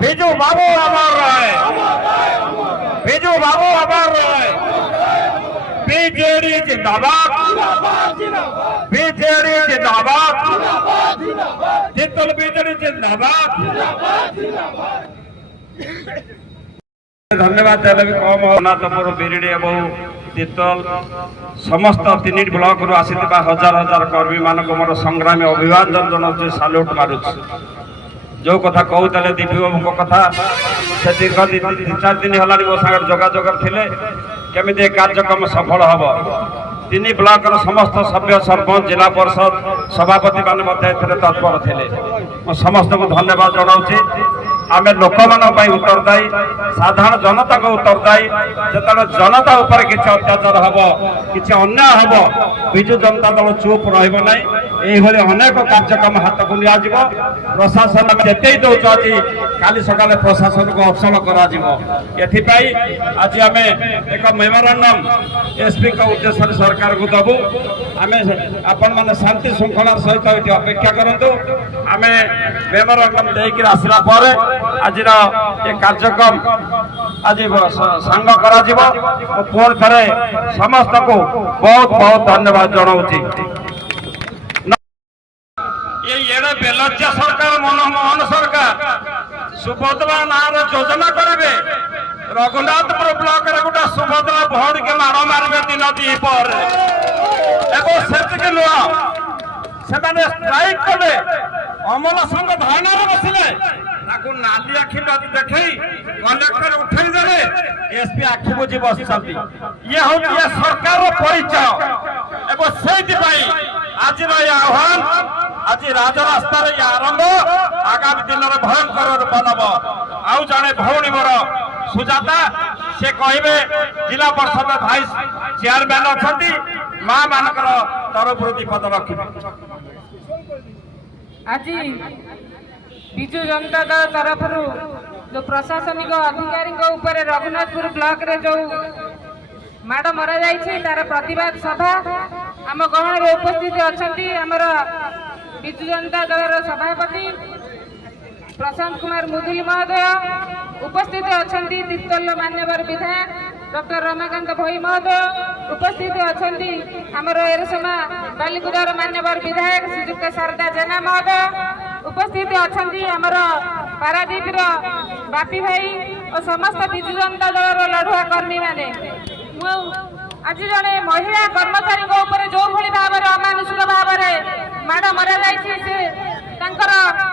बिजू बाबू अमर रहे, बिजू बाबू अमर रहे। बीजेडी जिंदाबाद, बीजेडी जिंदाबाद, जितल बीजेडी जिंदाबाद। धन्यवाद देले भी कम अनाथपुर बिरिडी एवं तीतल समस्त 3 ब्लॉक रु आसीथिबा हजार हजार कर्मी मानक मोर संग्रामी अभिवादन जनाउछि, साल्यूट मारुछि। जो कथा कहूले दीपी बाबू कथा से दीर्घ 3-4 दिन है मो सागर जोगाजोग थे केमी कार्यक्रम सफल हम। 3 ब्लॉक समस्त सभ्य सरपंच जिला परिषद सभापति मान तत्पर थे। समस्त को धन्यवाद जनाऊँगी। आम लोक मान उत्तरदायी, साधारण जनता को उत्तरदायी। जो जनता उपर किसी अत्याचार हम कि अन्याय हम विजु जनता दल चुप रहा। यही अनेक कार्यक्रम हाथ को लिया प्रशासन जिते दौर आज काली सकाले प्रशासन को अचल कर आज आम एक मेमोरांडम एसपी का उद्देश्य सरकार को दबू। आम आपण मैंने शांति श्रृंखला सहित ये अपेक्षा करूँ। आम मेमोरांडम देकर आसला आज ये कार्यक्रम आज सांग करा पुणी थे समस्त को बहुत बहुत धन्यवाद जनाऊँगी। ये बेलज्जा सरकार मनमोहन सरकार सुभद्रा नाम योजना करेंगे। रघुनाथपुर ब्लॉक गोटे सुभद्रा भौणी के माड़ मारे दिन दीपर से नुह से स्ट्राइक कले अमल संघ धरना बसिले नाली आखि देखे कलेक्टर उठेई देले एसपी आखि बुझी बस ये हूँ ये सरकार परिचय। आज आह्वान आज राजरास्तार ये आरंभ आगामी दिन में भयंकर रूप नब। आउ जड़े भौणी मोर सुजाता से कहे जिला परिषद भाइस चेयरमैन अच्छा माँ मान तरफ दीपद रखिए। आज विजु जनता दल तरफ जो प्रशासनिक अधिकारी रघुनाथपुर ब्लॉक रे जो माड़ मरा तार प्रतिवाद सभा आम गहन उपस्थित अच्छा आमर विजु जनता दल सभापति प्रशांत कुमार मुदुली महोदय उपस्थित अच्छा। तीतल मान्यवर विधायक डॉक्टर रमाकांत भोई महोदय उपस्थित अच्छा। आमर एरसमा बालिकुदार मान्यवर विधायक श्रीजुक्त शारदा जेना महोदय उपस्थित अच्छा। आमर पारादीप बापी भाई और समस्त विजु जनता दल लड़ुआ कर्मी माने आज जड़े महिला कर्मचारी जो भली भाव अमानुषिक भाव माड़ मरा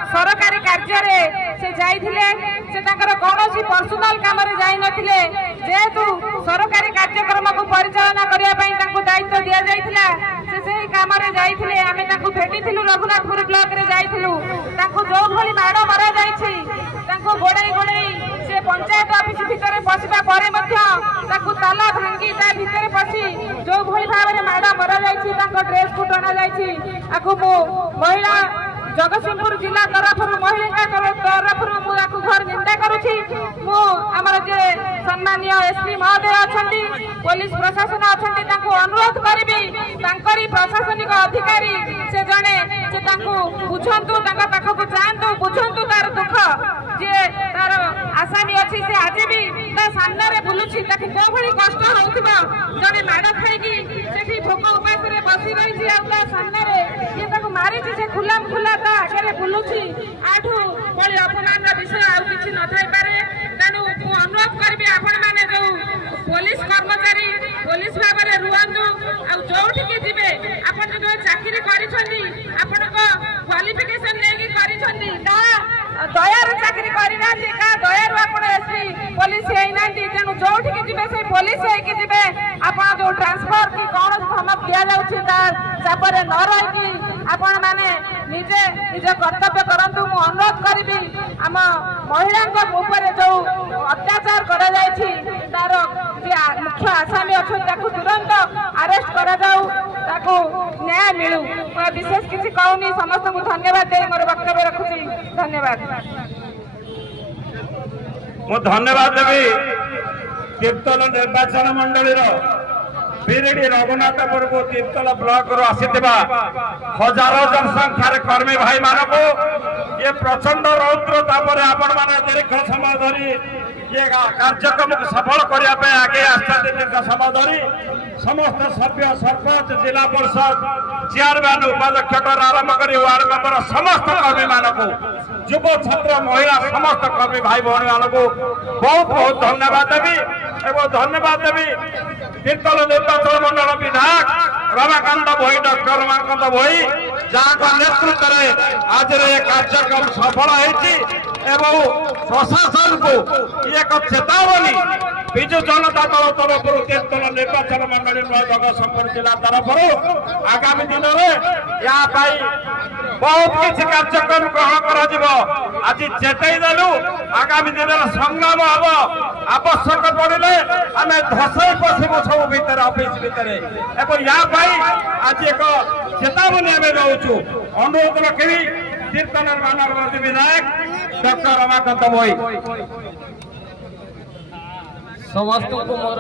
सरकारी कार्य से जाइए से कौन पर्सनाल काम जाइए जेहेतु सरकारी कार्यक्रम को परिचालना करने दायित्व दि जाइए से काम जाइए आम भेटी रघुनाथपुर ब्लॉक रे जाइलु जो भली माड़ मरा गोड़ाई गोड़ाई से पंचायत ऑफिस भितर पशिबा परे ताला भांगी ता भितर पशि जो भली भाव में माड़ मरा ड्रेस को टना महिला जगतसिंहपुर जिला तरफ महिला तरफ घर निंदा करुछि। आमर जे सम्मानीय एसपी महोदय अच्छा पुलिस प्रशासन अच्छा अनुरोध करी प्रशासनिक अधिकारी से जड़े से बुझंतु पाखक जातु बुझंतु तार दुख जे तार आसामी अच्छी से आज भी सामने बुलूची जो भली कष्ट होगा जड़े माड़ खाई भोक उपास बसी रही सामने ये मारी से खुला खुला आगे बुलूची आठू बड़ी अपमान विषय आउ कि न पारे। तेणु अनुरोध करी आपण मैंने जो पुलिस कर्मचारी पुलिस भाव में रुहतु जो जीवे आप जो चाकरी क्वालिफिकेशन लेकिन दयार चाकरी करना दयार आप पुलिस होना तेणु जो जीवे से पुलिस होते आप जो ट्रांसफर कि कौन धमक दि जापर न रही आपण मैंने निजे निज कर्तव्य करंतु। मु अनुरोध करी आम महिला जो अत्याचार तार मुख्य आसामी अच्छा तुरंत अरेस्ट कर न्याय मिलू। मैं विशेष किसी कहूनी समस्त को धन्यवाद दे मोर वक्तव्य रखुची। धन्यवाद। मु धन्यवाद देवी तीर्तल निर्वाचन मंडली ବିରିଡି ରଘୁନାଥପୁର ତିର୍ତ୍ତୋଲ ବ୍ଲକରୁ ଆସିଥିବା ହଜାର ହଜାର ସଂଖ୍ୟାରେ କର୍ମୀ ଭାଇ ମାନଙ୍କୁ ଏ ପ୍ରଚଣ୍ଡ ରୌଦ୍ର ତାପରେ ଆପଣ ମାନେ ଦୀର୍ଘ ସମୟ ଧରି ये कार्यक्रम को सफल करने आगे आसते दीर्घ समय धरी समस्त सभ्य सरपंच जिला परिषद चेयरमैन उपाध्यक्ष आरंभ कर वार्ड मेंबर समस्त कर्मी मानक युव छात्र महिला समस्त कर्मी भाई भौणी मान बहुत बहुत धन्यवाद देवी एवं धन्यवाद देवी तीर्तोल निर्वाचन मंडल विधायक रमाकांत भोई डॉक्टर रमाकांत भोई जहाँ नेतृत्व में आज ये कार्यक्रम सफल होती एवं प्रशासन को एक चेतावनी विजु जनता दल तरफ तीर्तोल निर्वाचन मंडल जगतसिंहपुर जिला तरफ आगामी दिन में या बहुत किसी कार्यक्रम ग्रहण कर आज चेताई देलु आगामी दिन में संग्राम हम आवश्यक पड़े आम धसई पशु सब भितर अफिस भितर आज एक चेतावनी आम दौचु अनुरोध रखी तीर्तोल मानव विधायक डॉक्टर रमाकांत भोई समस्त को मोर